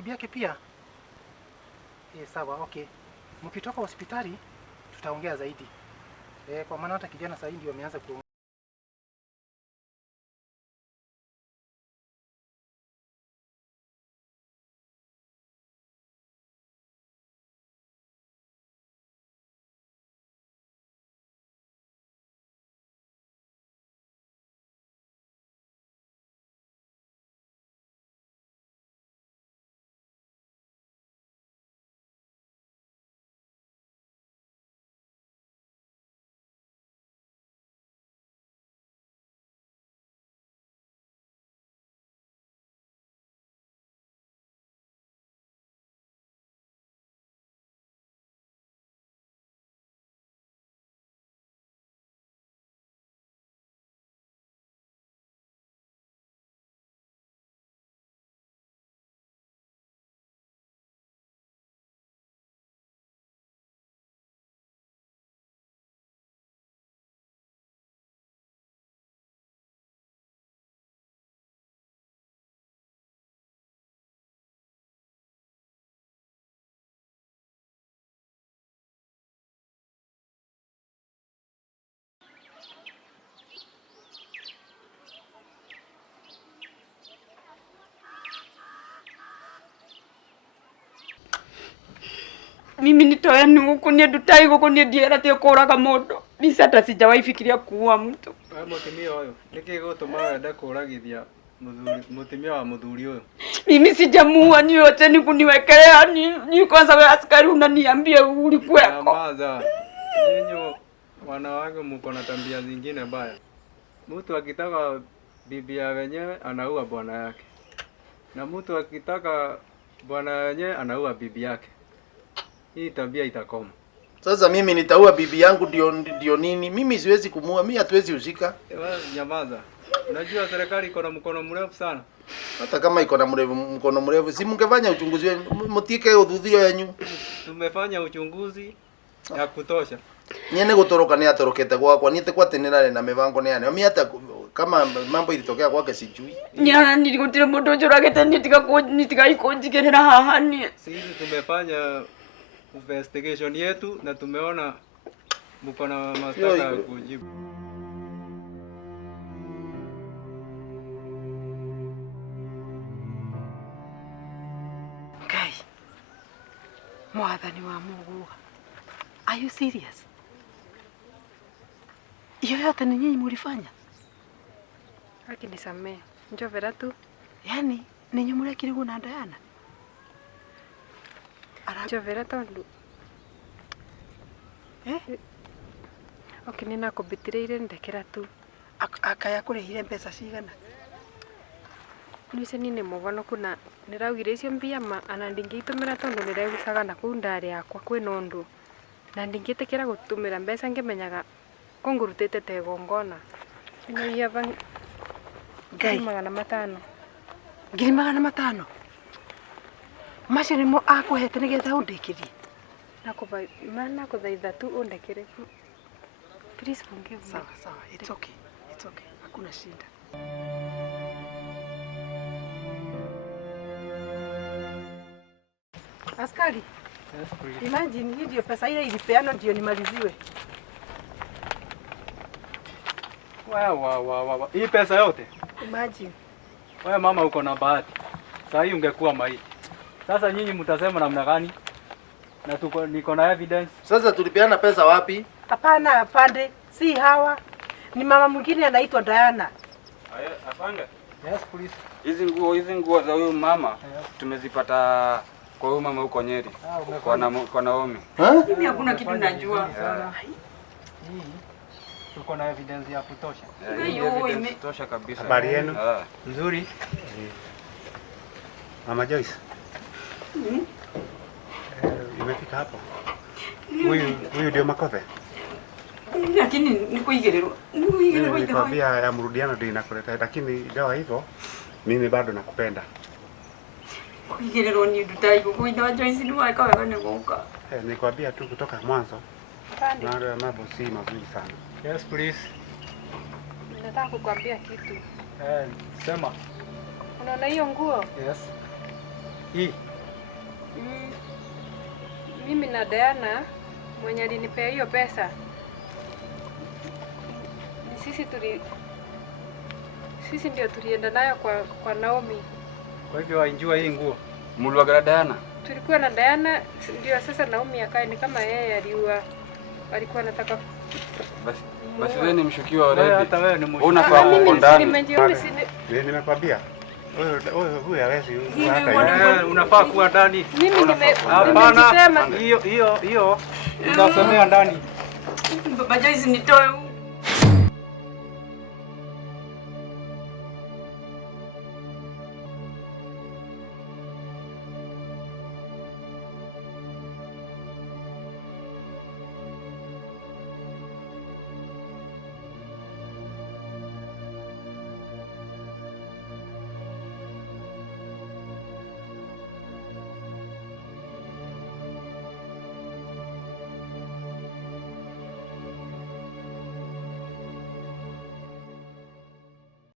bibi yake pia? Sawa, okay. Mkitoka hospitali tutaongea zaidi. Kwa maana hata kijana sasa ndio ameanza ku Mimi nitoya ni huku ni dutai huku ni diera tio kuraga modo. Bisa hata sijawahi fikiria kuua mtu. Mutumia huyo niki gutuma wenda kuragithia mutumia wa muthuri huyo. Mimi sijamuua, ni yote ni kuniwekelea ni kwanza wewe askari unaniambia ulikuweko. Nyamaza. Nyinyi wanawake mko na tabia zingine mbaya. Mtu akitaka bibi ya wenyewe anaua bwana yake. Na mtu akitaka bwana wenyewe anaua bibi yake. Hii tabia itakoma. Sasa mimi nitaua bibi yangu ndio nini? Mimi siwezi kumuua, mimi hatuwezi ushika. Wewe nyamaza. Unajua serikali iko na mkono mrefu sana. Hata kama iko na mkono mrefu, si mngefanya uchunguzi wenu, mtike udhudhio yenu. Tumefanya uchunguzi ya kutosha. Niene gutoroka ni atorokete gwakwa, niete kwatenera na mivango ni ane. Mimi hata kama mambo ilitokea kwake sijui. Nyana niligotire modo joragete nitika ikonjigerera haha ni. Sisi tumefanya investigation yetu na tumeona mko na mashtaka ya kujibu. Kai. Mwathani wa Mungu. Are you serious? Hiyo yote ni nyinyi mlifanya? Akinisamea. Njoo vera tu. Yaani ninyi mlekirigu na Diana? Njoo vera tondu. Okay, nina kubitireire ndekera tu. Akaya kurehire mbeca cigana? Nise nine mubano kuna niraugire icio mbia ma ana ndingitumira tondu niregucaga na kuu ndari yakwa kwina undu. Na ndingitikira gutumira mbeca ngimenyaga kongurutete tegongona. Nyoia van Ngai 500. 500? Macio nimo akuhete nigetha undikirie. Mana kuthaitha tu undekere. Please forgive me. Sawa, it's okay. Hakuna shida. Askari. Yes, please. Imagine hii ndio pesa ile ilipeana ndio nimaliziwe. Wa. Hii pesa yote? Imagine. Wewe mama uko na bahati. Sasa hii ungekuwa maiti. Sasa nyinyi mtasema namna gani? Na niko na evidence. Sasa tulipeana pesa wapi? Hapana afande, si hawa. Ni mama mwingine anaitwa Diana. Afande. Yes, please. Hizi nguo za huyu mama tumezipata kwa huyu mama huko Nyeri. Kwa Naomi. Mimi hakuna kitu najua. Hii tuko na evidence ya kutosha. Evidence kutosha kabisa. Habari yenu? Nzuri. Mama Joyce. Umefika hapa? Huyu ndio Makothe. Lakini nikuigererwa. Nilikwambia ya mrudiano ndio inakuleta, lakini ingawa hivyo mimi bado nakupenda. Kuigererwa ni dutai huko ina Joyce ni waka wewe negoka. Nilikwambia tu kutoka mwanzo. Na mambo si mazuri sana. Yes, please. Nataka kukwambia kitu. Sema. Unaona hiyo nguo? Yes. Hii. Mimi na Diana mwenye alinipea hiyo pesa. Sisi ndio tulienda nayo kwa Naomi. Kwa hivyo wainjua hii nguo. Mliwaga Diana? Tulikuwa na Diana, ndio sasa Naomi akae ni kama yeye alikuwa anataka. Basi wewe ni mshukiwa already. Hata wewe ni mshukiwa. Unafaa kuwa ndani. Nimekwambia. Huyu hawezi hata unafaa kuwa ndani. Mimi hapana. Hiyo unasomea ndani. Baba Joyce nitoe